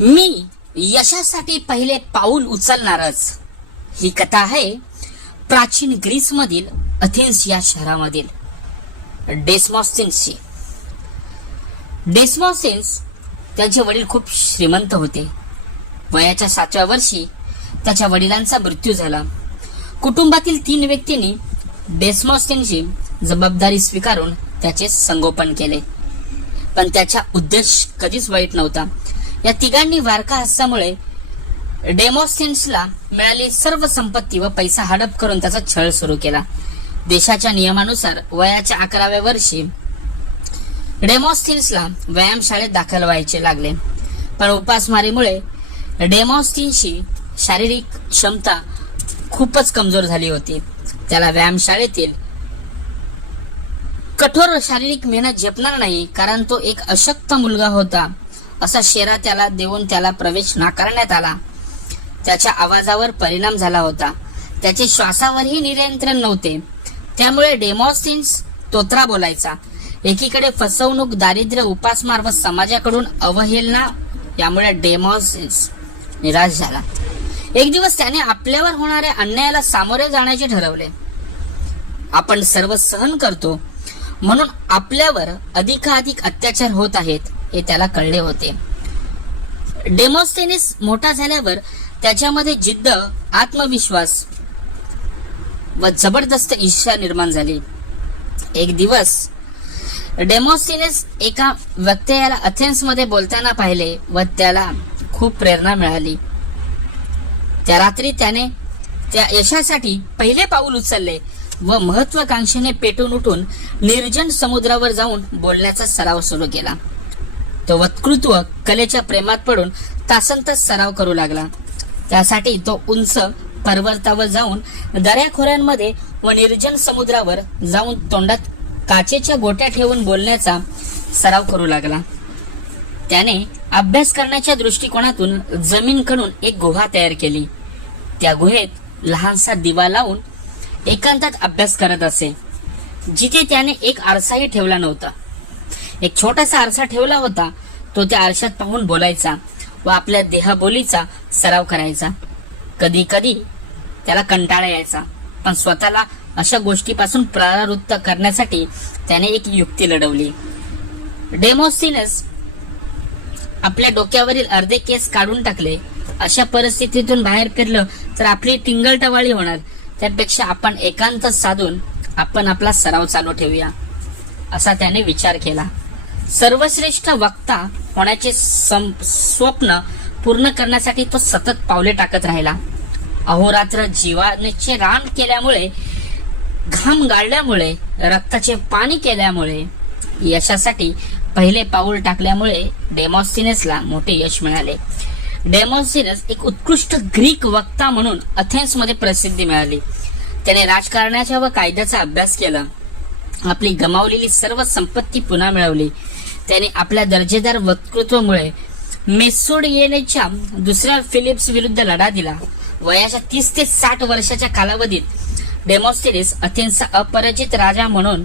मी यशासाठी पहिले पाऊल उचलणारच. ही कथा आहे प्राचीन ग्रीस मधील अथेन्स या शहरामधील डेमॉस्थिन्सची. डेमॉस्थिन्स त्यांचे वडील खूप श्रीमंत होते. वयाच्या 7व्या वर्षी त्याच्या वडिलांचा मृत्यू झाला. कुटुंबातील 3 व्यक्तींनी डेमॉस्थिन्सची जबाबदारी स्वीकारून त्याचे संगोपन केले. पण त्याचा उद्देश कधीच वाईट नव्हता. या तिघांनी वारका हस्तामुळे डेमॉस्थिन्सला मिळाली सर्व संपत्ती व पैसा हडप करून त्याचा छळ सुरू केला. देशाच्या नियमानुसार वयाच्या 11व्या वर्षी डेमॉस्थिन्सला व्यायामशाळेत दाखल व्हायचे लागले. पण उपासमारीमुळे डेमॉस्थिन्सची शारीरिक क्षमता खूपच कमजोर झाली होती. त्याला व्यायामशाळेतील कठोर शारीरिक मेहनत झेपणार नाही, कारण तो एक अशक्त मुलगा होता असा शेरा त्याला देऊन त्याला प्रवेश नाकारण्यात आला. त्याच्या आवाजावर परिणाम झाला होता. त्याचे श्वासावरही नियंत्रण नव्हते. त्यामुळे डेमॉस्थिन्स तोत्रा बोलायचा. एकीकडे फसवणूक, दारिद्र्य, उपासमार व समाजाकडून अवहेलना यामुळे डेमॉस्थिन्स निराश झाला. एक दिवस त्याने आपल्यावर होणाऱ्या अन्यायाला सामोरे जाण्याचे ठरवले. आपण सर्व सहन करतो म्हणून आपल्यावर अधिकाधिक अत्याचार होत आहेत हे त्याला कळले होते. डेमॉस्थिन्स मोठा झाल्यावर त्याच्यामध्ये जिद्द, आत्मविश्वास व जबरदस्त ईर्ष्या निर्माण झाली. एक दिवस डेमॉस्थिन्स एका व्यक्तीला अथेन्स मध्ये बोलताना पाहिले व त्याला खूप प्रेरणा मिळाली. त्या रात्री त्याने त्या यशासाठी पहिले पाऊल उचलले व महत्वाकांक्षेने पेटून उठून निर्जन समुद्रावर जाऊन बोलण्याचा सराव सुरू केला. तो वक्तृत्व कलेच्या प्रेमात पडून तासनतास सराव करू लागला. त्यासाठी तो उंच पर्वतावर जाऊन दऱ्याखोऱ्यांमध्ये व निर्जन समुद्रावर जाऊन तोंडात काचेच्या गोट्या ठेवून बोलण्याचा सराव करू लागला. त्याने अभ्यास करण्याच्या दृष्टिकोनातून जमीन खणून एक गुहा तयार केली. त्या गुहेत लहानसा दिवा लावून एकांतात अभ्यास करत असे. जिथे त्याने एक आरसाही ठेवला नव्हता. एक छोटासा आरसा ठेवला होता. तो त्या आरशात पाहून बोलायचा व आपल्या देहबोलीचा सराव करायचा. कधी कधी त्याला कंटाळा यायचा, पण स्वतःला अशा गोष्टीपासून परावृत्त करण्यासाठी त्याने एक युक्ती लढवली. डेमॉस्थिन्स आपल्या डोक्यावरील अर्धे केस काढून टाकले. अशा परिस्थितीतून बाहेर फिरलं तर आपली टिंगलटवाळी होणार. त्यापेक्षा आपण एकांत साधून आपण आपला सराव चालू ठेवूया असा त्याने विचार केला. सर्वश्रेष्ठ वक्ता होण्याचे स्वप्न पूर्ण करण्यासाठी तो सतत पावले टाकत राहिला. अहोरात्र जीवाचे रान केल्यामुळे, घाम गाळल्यामुळे, रक्ताचे पाणी केल्यामुळे, यशासाठी पहिले पाऊल टाकल्यामुळे डेमॉस्थिन्सला मोठे यश मिळाले. डेमॉस्थिन्स एक उत्कृष्ट ग्रीक वक्ता म्हणून अथेन्स मध्ये प्रसिद्धी मिळाली. त्याने राजकारणाच्या व कायद्याचा अभ्यास केला. आपली गमावलेली सर्व संपत्ती पुन्हा मिळवली. त्याने आपल्या दर्जेदार वक्तृत्वामुळे मेसोडियनच्या दुसऱ्या फिलिप्स विरुद्ध लढा दिला. वयाच्या 30 ते 60 वर्षाच्या कालावधीत डेमॉस्थिन्स अथेन्सचा अपराजित राजा म्हणून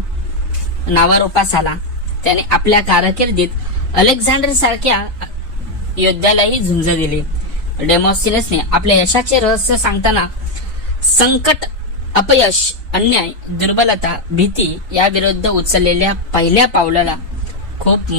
नावारूपास आला. त्याने आपल्या कारकिर्दीत अलेक्झांडर सारख्या योद्ध्यालाही झुंज दिली. डेमॉस्थिन्सने आपल्या यशाचे रहस्य सांगताना संकट, अपयश, अन्याय, दुर्बलता, भीती या विरुद्ध उचललेल्या पहिल्या पावलाला खूप